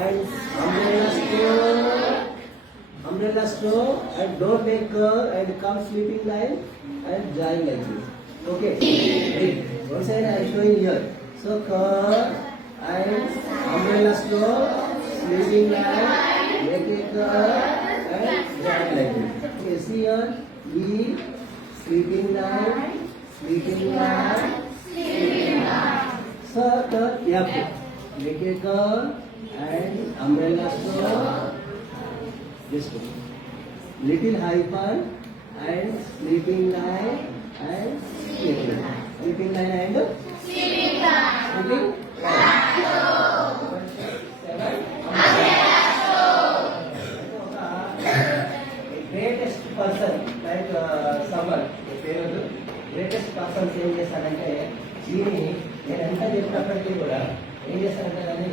and umbrella stroke and don't make curve and come sleeping line and join like this. Okay. Wait. Once again I am showing here. So curve and umbrella stroke, sleeping line, make a curve and join like this. Okay. See here. E, sleeping line, sleeping line, sleeping line. So the F. Make a curve and umbrella stroke. Just little hyphen and sleeping line and sleeping line. Sleeping line and sleeping line. Sleeping greatest person like someone పేరు greatest persons ఏం చేస్తారంటే దీన్ని నేను ఎంత చెప్పినప్పటికీ కూడా ఏం చేస్తారంటే దాన్ని